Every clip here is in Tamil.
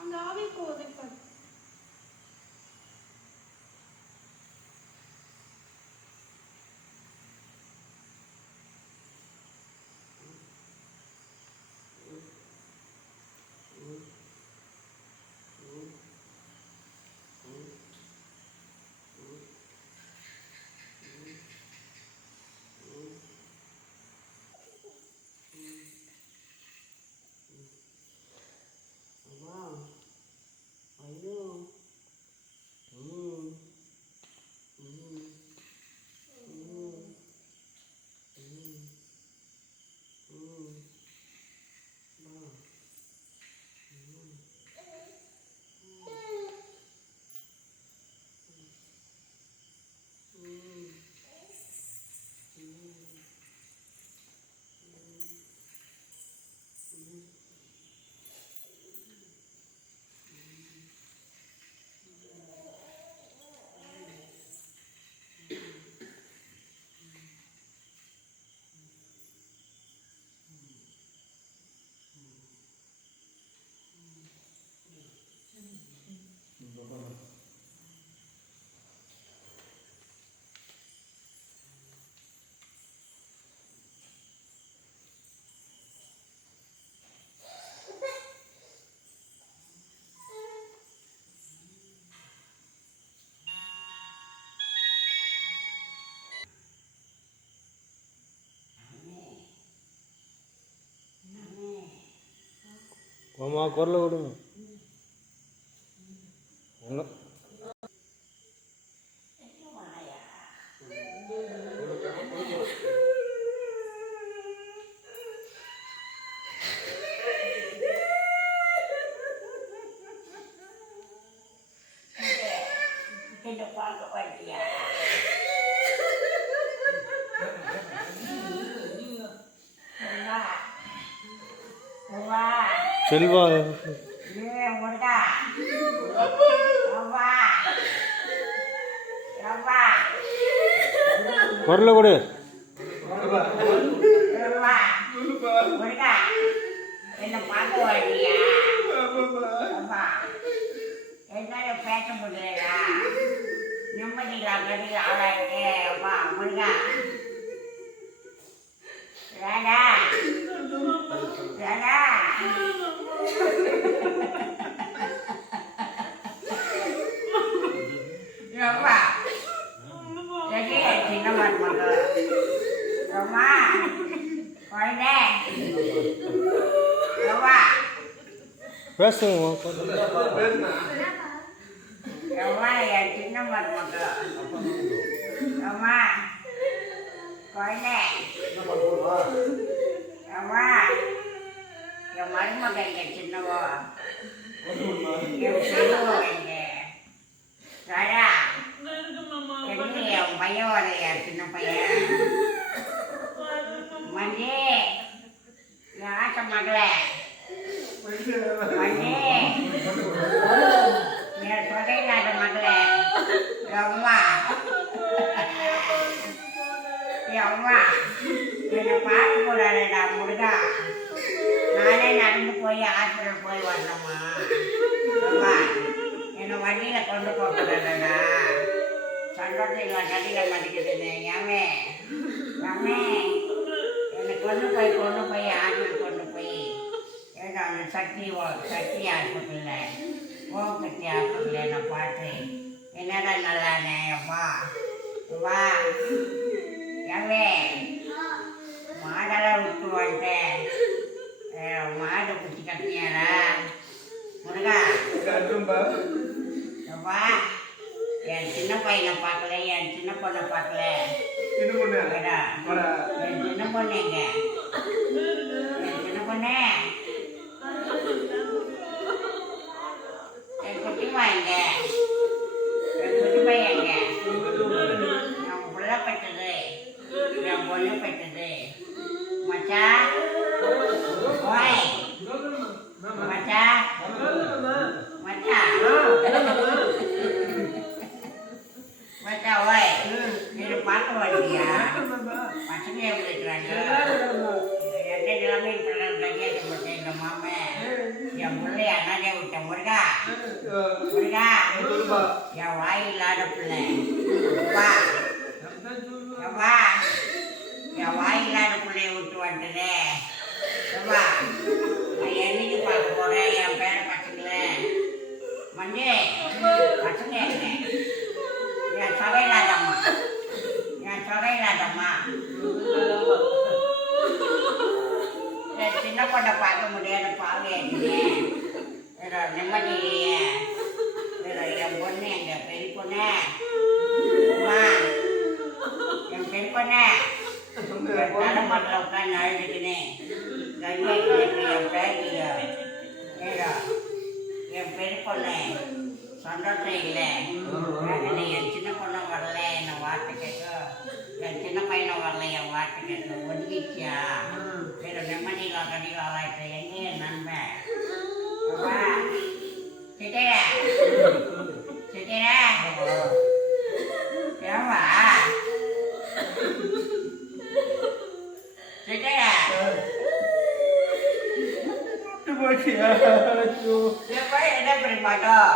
அந்த ஆவி கோதைப்பது மாமா குரலை விடுங்க. செல்வா குரலை கொடு. என்ன பார்க்க வரலையா? என்னால பேச முடியலா? நிம்மதிகளா கதில் ஆளாயிட்டே அப்பா முருகா. ராடா ராடா ரொம்ப சின்ன மருமக ரொம்ப குழந்தை ரொம்ப பேசுங்க. ரொம்ப என் சின்ன மருமக ரொம்ப குழந்தை ரொம்ப என் மருமக இங்கே சின்னவோ என் பெரியவோ இங்கே ராடா என் பையன் வரையா சின்ன பையன் மஞ்சே என் ஆட்ட மகளே மஞ்சே என் சொதையில்லாத மகளே அம்மா என் அம்மா என்னை பார்க்க கூடாதுடா முருகா. நானே நடந்து போய் ஹாஸ்பிட்டல் போய் வரணுமா? அம்மா என்னை வண்டியில் கொண்டு போகக்கூடாதுடா. சந்தோஷம் கட்டிட மாட்டேங்குதுன்னு ஏமே ஏமே என்னை கொண்டு போய் ஹாஸ்பிட்டல் கொண்டு போய் ஏதோ அந்த சக்தி ஹாஸ்பிட்டலில் ஓம் சக்தி ஹாஸ்பிட்டலில் என்னை பார்த்து என்னடா நல்லானே அப்பா வா ஏமே மாடெல்லாம் விட்டு வந்துட்டேன். மாடு குச்சி கட்டியாரா முருகா? அப்பா என் சின்ன பையனை பார்க்கல, என் சின்ன பொண்ணை பார்க்கல. என் சின்ன பொண்ணு எங்க? என் சின்ன பொண்ணு என் குட்டிமா எங்க? என் குட்டி பையன் எங்க? என் புள்ள பெற்றது, என் பொண்ணு பெற்றது. மச்சா ஓய் மச்சா மச்சா மச்சா ஓய் நீ பார்க்க வரலையா? பசங்க எப்படி இருக்கிறாங்க? எந்த நிலைமை இருக்கிறாங்க? எங்கள் மாமன் என் என் பிள்ளை அண்ணாடே விட்டேன் முருகா முருகா என் வாய் இல்லாத பிள்ளை வா வா என் வாய் இல்லாத பிள்ளைய விட்டு வந்துட்டே வா நான் என்னைக்கு பார்க்க போறேன் என் பேர பசங்களை மஞ்சே பசங்க என் சொலையில்லாதம்மா என் சொலையில்லாதம்மா என் சின்ன பொண்ணை பார்க்க முடியாத பாவையாச்சுங்க நிம்மதி இல்லையே என் பொண்ணு எங்கள் பெரிய பொண்ணு அம்மா என் பெரிய பொண்ணு தலைமட்டில் உட்காந்து அழுதுக்குனேன் என் பேட்டிங்க என் பெரிய பொண்ணு சந்தோஷம் இல்லை என் சின்ன பொண்ணு வரல என்னை வார்த்தை கேட்கும் என் சின்ன பையனை வரல என் வார்த்தை கேட்கும் ஒதுக்கிச்சியா வேறு நிம்மதியில் கடிகாலாயிட்டு எங்கே என் நண்பன் சிட்டிர சிட்டிர ஏவா சிட்டிர என்ன பண்ணி மாட்டோம்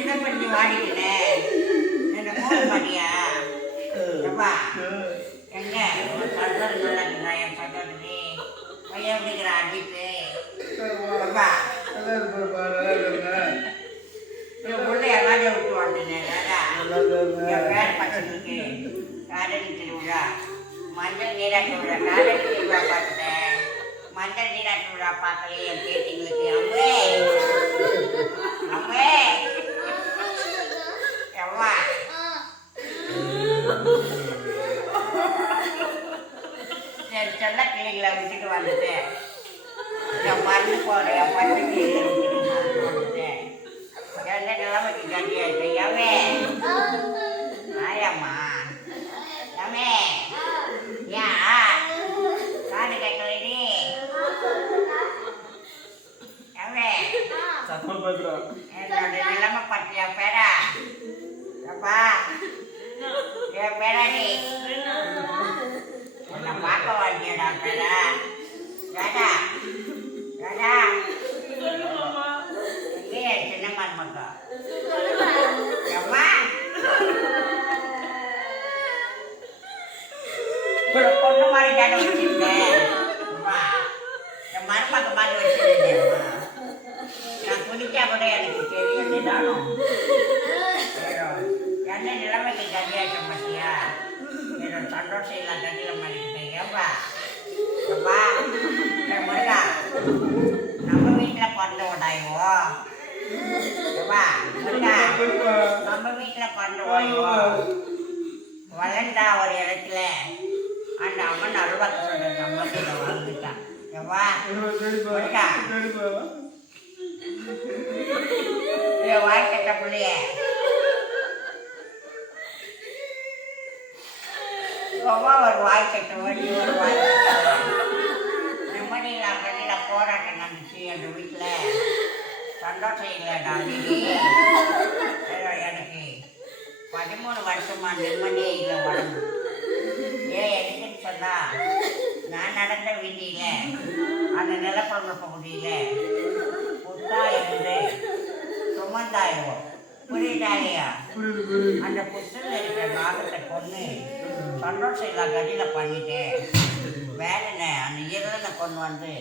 என்ன பண்ணி வாடிக்கினேன் என்ன போக மாட்டியா எப்பா எங்க சந்தோஷம் நல்லா இருக்குதா என் சந்தோஷத்துக்கு பையன் அப்படிங்கிற அடித்து எப்பா என் பிள்ளை எல்லாத்தையும் விட்டு வந்துட்டேன் என் பேர பசங்களுக்கு காதலி திருவிழா மஞ்சள் நீராட்டு விழா காதலி திருவிழா பார்த்துட்டேன் மஞ்சள் நீராட்டு விழா பார்க்கலையே என் பேட்டிங்களுக்கு அம்மே அம்மே எவ்வா என் செல்ல கிளிகளை விட்டுட்டு வந்துட்டேன் என் மருந்து போகிறேன் என் பட்டு கிளிகளை விட்டுட்டு வந்துட்டேன் எந்த நிலைமைக்கு கண்டியாச்சு எவே ஆயாம்மா எவே ஏன் காடு கேட்கலடி எவே என்னோட நிலைமை பற்றிய பேரா அப்பா என் பேராடி என்னை பார்க்க வாங்கியடா பேரா ராஜா ராஜா எங்கே சின்ன மருமக்கா அம்மா பொண்ணு மாதிரி தானே வச்சிருந்தேன் அம்மா என் மருமக்க மாதிரி வச்சிருந்தேன் நான் குடிச்சா கூட எனக்கு தெரியும் தானும் என்ன நிலைமைக்கு கண்டியாச்ச மாட்டியா என்னோட சந்தோஷம் இல்லை கண்டியில் மாட்டிக்கிட்டேன் ஏப்பா அப்பா முருகா நம்ம வீட்டில் பிறந்த விடாயோ ஏப்பா முருகா நம்ம வீட்டில் பிறந்த ஓய்வோ வளர்ந்தா ஒரு இடத்துல அந்த அம்மன் அருள்வாக்கு சொல்ற நம்ம வீட்டில் வாழ்ந்துட்டான் ஏப்பா முருகா என் வாய் கட்ட பிள்ளைய ரொம்ப ஒரு வாய் கட்ட வேண்டி ஒரு வாய் நிம்மதியில் பண்ணியில் போராட்டம் நடந்துச்சு எங்கள் வீட்டில் சந்தோஷம் இல்லைடா எனக்கு 13 வருஷமா நிம்மதியே இல்லை உடம்பு ஏன் எதுக்குன்னு சொன்னா நான் நடந்த வீட்டில் அந்த நிலப்பரப்பு பகுதியில் புத்தா இருந்து சுமந்தாயிரும் புரியுதாலையா அந்த புத்தல் இருக்கிற நாகத்தை கொண்டு சந்தோஷம் இல்லா கதியில் பண்ணிட்டேன் வேலைண்ணே அந்த இரலை கொண்டு வந்து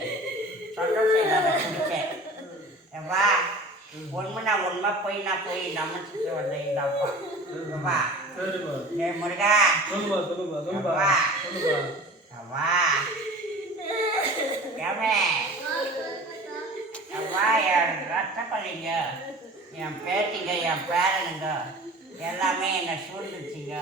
சந்தோஷம் இல்லாத குடித்தேன் வா உண்மைனா உண்மை போய் நமச்சிட்டு வந்தேன் இந்த அப்பா வா ஏ முருகா வா வா ஏமே வா என் ரத்தப்பள்ளிங்க என் பேத்திங்க என் பேரனுங்க எல்லாமே என்னை சூழ்ந்துச்சுங்க